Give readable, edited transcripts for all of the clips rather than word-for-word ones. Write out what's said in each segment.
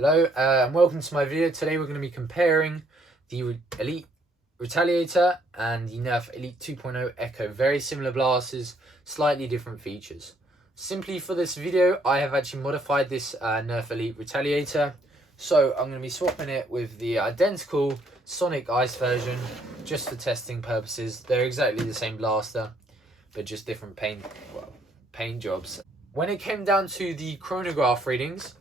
Hello and welcome to my video. Today we're going to be comparing the Elite Retaliator and the Nerf Elite 2.0 Echo. Very similar blasters, slightly different features. Simply for this video, I have actually modified this Nerf Elite Retaliator. So I'm going to be swapping it with the identical Sonic Ice version just for testing purposes. They're exactly the same blaster, but just different paint jobs. When it came down to the chronograph readings,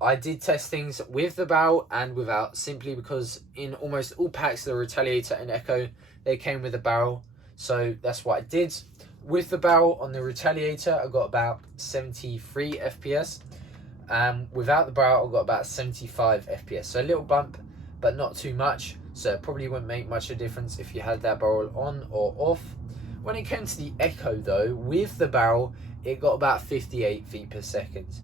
I did test things with the barrel and without, simply because in almost all packs, the Retaliator and Echo, they came with a barrel. So that's what I did. With the barrel on the Retaliator, I got about 73 FPS. Without the barrel, I got about 75 FPS. So a little bump, but not too much. So it probably wouldn't make much of a difference if you had that barrel on or off. When it came to the Echo though, with the barrel, it got about 58 feet per second.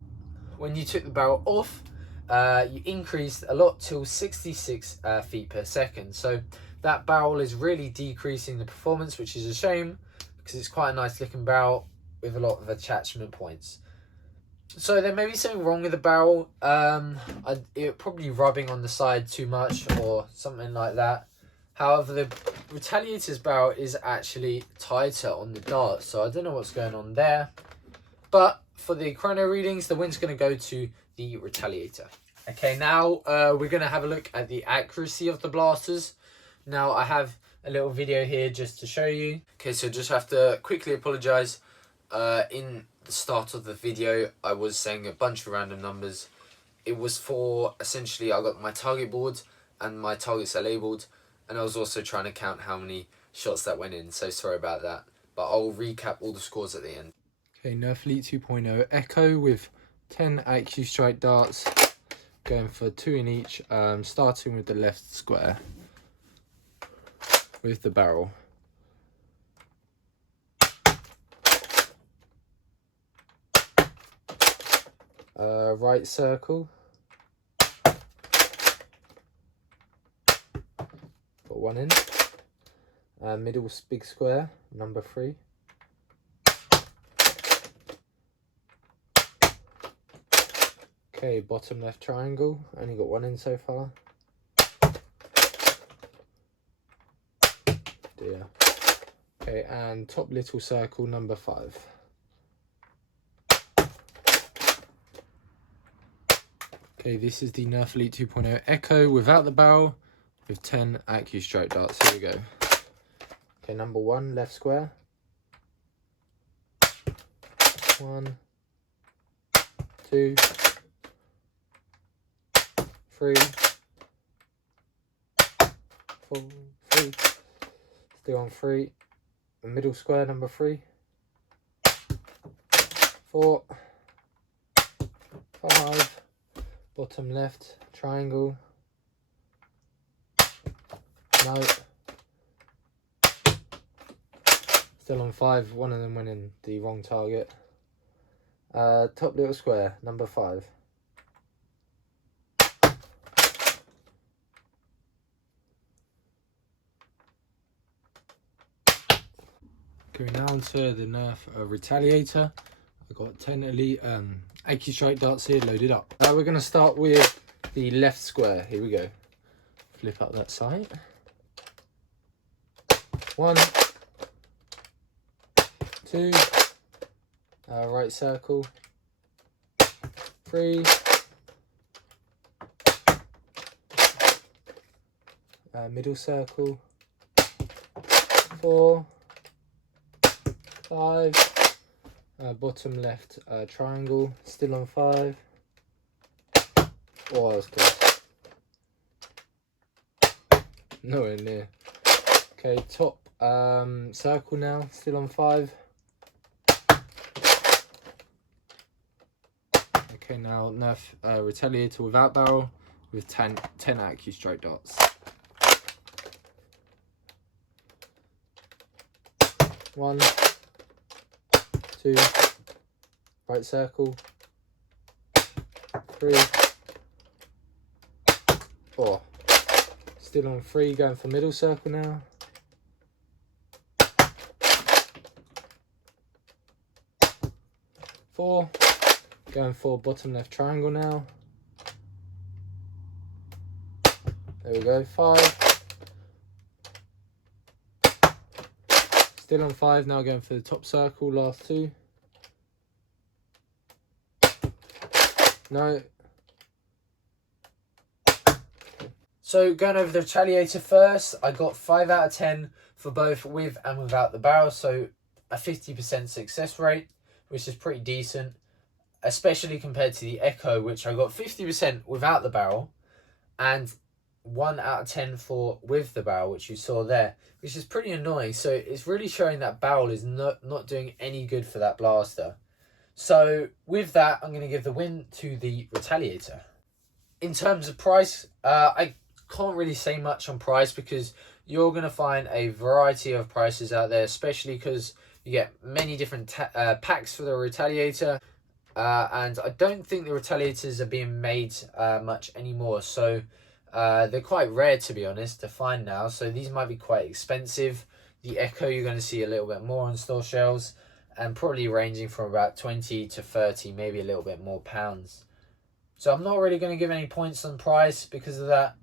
When you took the barrel off, you increased a lot till 66 feet per second. So that barrel is really decreasing the performance, which is a shame because it's quite a nice looking barrel with a lot of attachment points. So there may be something wrong with the barrel. It probably rubbing on the side too much or something like that. However, the Retaliator's barrel is actually tighter on the dart, so I don't know what's going on there. But for the chrono readings, the win's going to go to the Retaliator. Okay, now we're going to have a look at the accuracy of the blasters. Now, I have a little video here just to show you. Okay, so just have to quickly apologise. In the start of the video, I was saying a bunch of random numbers. It was for, essentially, I got my target board and my targets are labelled. And I was also trying to count how many shots that went in. So sorry about that. But I'll recap all the scores at the end. Okay, Nerf Elite 2.0 Echo with 10 IQ strike darts, going for 2 in each, starting with the left square with the barrel. Right circle, got 1 in. Middle big square, number 3. Okay, bottom left triangle, only got 1 in so far. Dear. Okay, and top little circle, number 5. Okay, this is the Nerf Elite 2.0 Echo without the barrel with 10 IQ strike darts. Here we go. Okay, number 1, left square. 1, 2, 3, 4, 3. Still on 3. The middle square, number 3. 4, 5. Bottom left triangle. No. Still on 5. 1 of them went in the wrong target. Top little square, number 5. Going down to the Nerf Retaliator. I've got 10 Elite IQ strike darts here loaded up. We're going to start with the left square. Here we go. Flip up that side. 1, 2, right circle. 3, middle circle. 4, 5, bottom left triangle, still on 5. Oh, that was close. Nowhere near. Okay, top circle now, still on 5. Okay, now Nerf Retaliator without barrel with 10 IQ strike darts. 1, 2, right circle. 3, 4. Still on 3, going for middle circle now. 4, going for bottom left triangle now. There we go, 5. Still on 5, now going for the top circle, last 2. No. So going over the Retaliator first, I got 5 out of 10 for both with and without the barrel. So a 50% success rate, which is pretty decent, especially compared to the Echo, which I got 50% without the barrel and 1 out of 10 for with the barrel, which you saw there, which is pretty annoying. So it's really showing that barrel is not doing any good for that blaster. So with that, I'm going to give the win to the Retaliator. In terms of price, I can't really say much on price because you're going to find a variety of prices out there, especially because you get many different packs for the Retaliator. And I don't think the Retaliators are being made much anymore. So they're quite rare, to be honest, to find now. So these might be quite expensive. The Echo, you're going to see a little bit more on store shelves, and probably ranging from about 20 to 30, maybe a little bit more pounds. So I'm not really going to give any points on price because of that.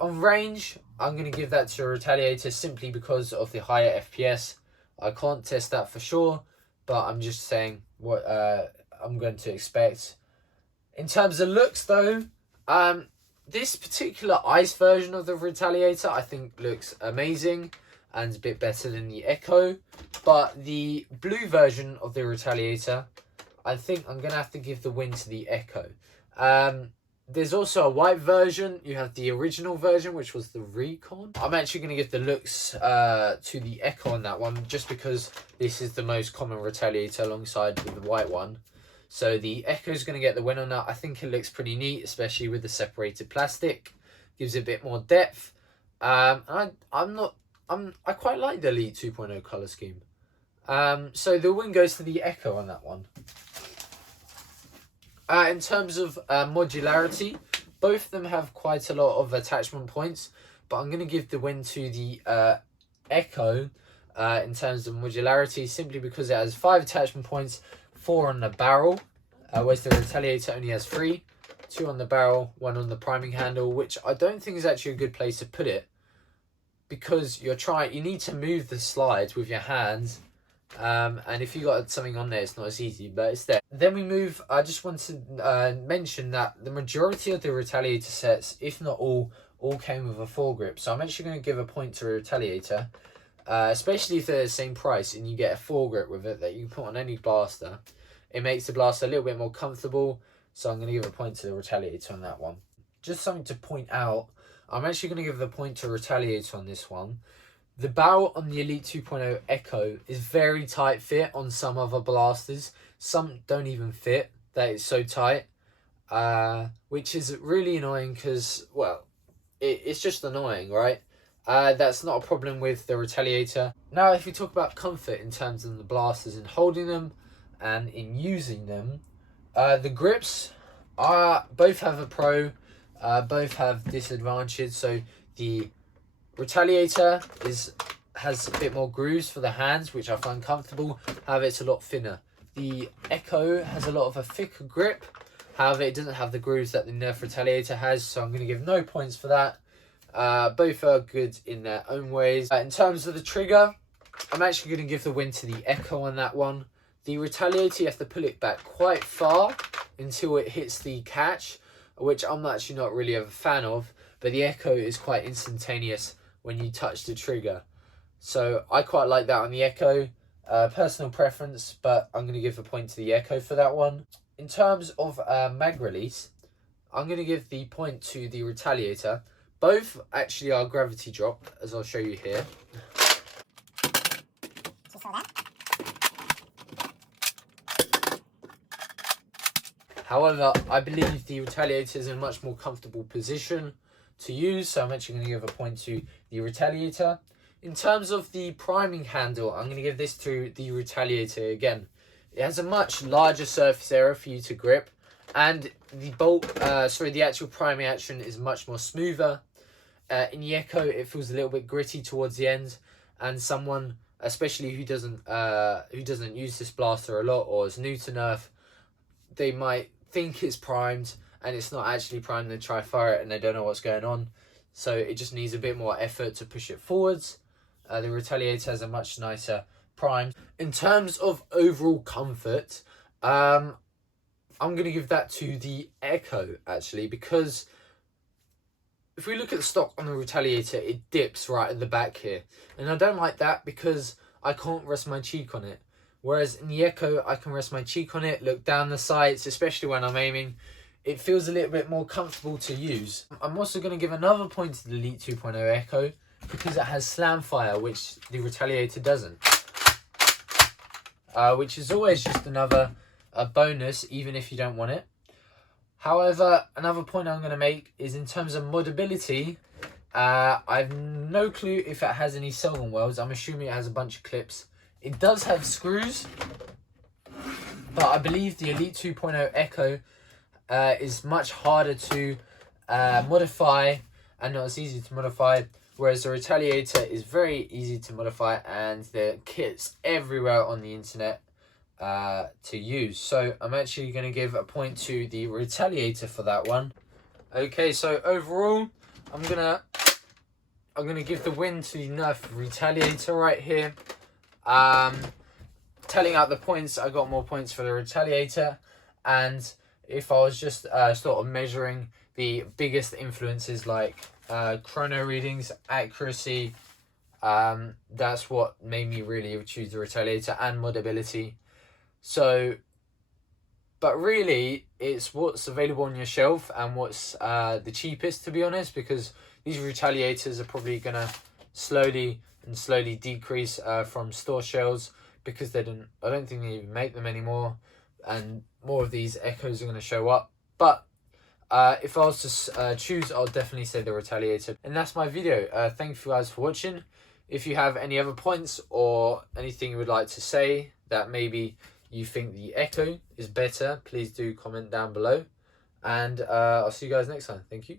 On range, I'm going to give that to a Retaliator simply because of the higher FPS. I can't test that for sure, but I'm just saying what I'm going to expect. In terms of looks though, this particular ice version of the Retaliator I think looks amazing and a bit better than the Echo. But the blue version of the Retaliator, I think I'm going to have to give the win to the Echo. There's also a white version. You have the original version, which was the Recon. I'm actually going to give the looks to the Echo on that one, just because this is the most common Retaliator alongside with the white one. So the Echo is going to get the win on that. I think it looks pretty neat, especially with the separated plastic. Gives it a bit more depth. I quite like the Elite 2.0 colour scheme. So the win goes to the Echo on that one. In terms of modularity, both of them have quite a lot of attachment points, but I'm going to give the win to the Echo in terms of modularity, simply because it has 5 attachment points, 4 on the barrel, whereas the Retaliator only has 3, 2 on the barrel, 1 on the priming handle, which I don't think is actually a good place to put it, because you need to move the slides with your hands. And if you got something on there, it's not as easy, but it's there. Then we move. I just want to mention that the majority of the Retaliator sets, if not all came with a foregrip. So I'm actually going to give a point to a Retaliator, especially if they're the same price and you get a foregrip with it that you can put on any blaster. It makes the blaster a little bit more comfortable. So I'm going to give a point to the Retaliator on that one. Just something to point out. I'm actually going to give the point to Retaliator on this one. The barrel on the Elite 2.0 Echo is very tight fit on some other blasters. Some don't even fit. That is so tight. Which is really annoying because, well, it's just annoying, right? That's not a problem with the Retaliator. Now, if we talk about comfort in terms of the blasters and holding them and in using them, the grips both have a pro, both have disadvantages. So the Retaliator has a bit more grooves for the hands, which I find comfortable. However, it's a lot thinner. The Echo has a lot of a thicker grip. However, it doesn't have the grooves that the Nerf Retaliator has, so I'm going to give no points for that. Both are good in their own ways. In terms of the trigger, I'm actually going to give the win to the Echo on that one. The Retaliator, you have to pull it back quite far until it hits the catch, which I'm actually not really a fan of. But the Echo is quite instantaneous when you touch the trigger. So I quite like that on the Echo. Personal preference, but I'm going to give a point to the Echo for that one. In terms of mag release, I'm going to give the point to the Retaliator. Both actually are gravity drop, as I'll show you here. However, I believe the Retaliator is in a much more comfortable position to use, so I'm actually going to give a point to the Retaliator. In terms of the priming handle, I'm going to give this to the Retaliator again. It has a much larger surface area for you to grip, and the actual priming action is much more smoother. In the Echo, it feels a little bit gritty towards the end, and someone, especially who doesn't use this blaster a lot or is new to Nerf, they might think it's primed and it's not actually primed. They try fire it and they don't know what's going on, so it just needs a bit more effort to push it forwards. The Retaliator has a much nicer prime. In terms of overall comfort, I'm going to give that to the Echo, actually, because if we look at the stock on the Retaliator, it dips right at the back here. And I don't like that because I can't rest my cheek on it. Whereas in the Echo, I can rest my cheek on it, look down the sights, especially when I'm aiming. It feels a little bit more comfortable to use. I'm also going to give another point to the Elite 2.0 Echo because it has slam fire, which the Retaliator doesn't. Which is always just another bonus, even if you don't want it. However, another point I'm going to make is in terms of modability, I've no clue if it has any solvent welds. I'm assuming it has a bunch of clips. It does have screws, but I believe the Elite 2.0 Echo is much harder to modify and not as easy to modify, whereas the Retaliator is very easy to modify and there are kits everywhere on the internet to use. So I'm actually going to give a point to the Retaliator for that one. Okay, so overall I'm gonna give the win to the Nerf Retaliator right here. Telling out the points, I got more points for the Retaliator, and if I was just sort of measuring the biggest influences like chrono readings, accuracy, that's what made me really choose the Retaliator, and modability. So, but really, it's what's available on your shelf and what's the cheapest, to be honest, because these Retaliators are probably going to slowly decrease from store shelves because I don't think they even make them anymore, and more of these Echoes are going to show up. But if I was to choose, I'll definitely say the Retaliator. And that's my video. Thank you guys for watching. If you have any other points or anything you would like to say that maybe you think the Echo is better, please do comment down below. And I'll see you guys next time. Thank you.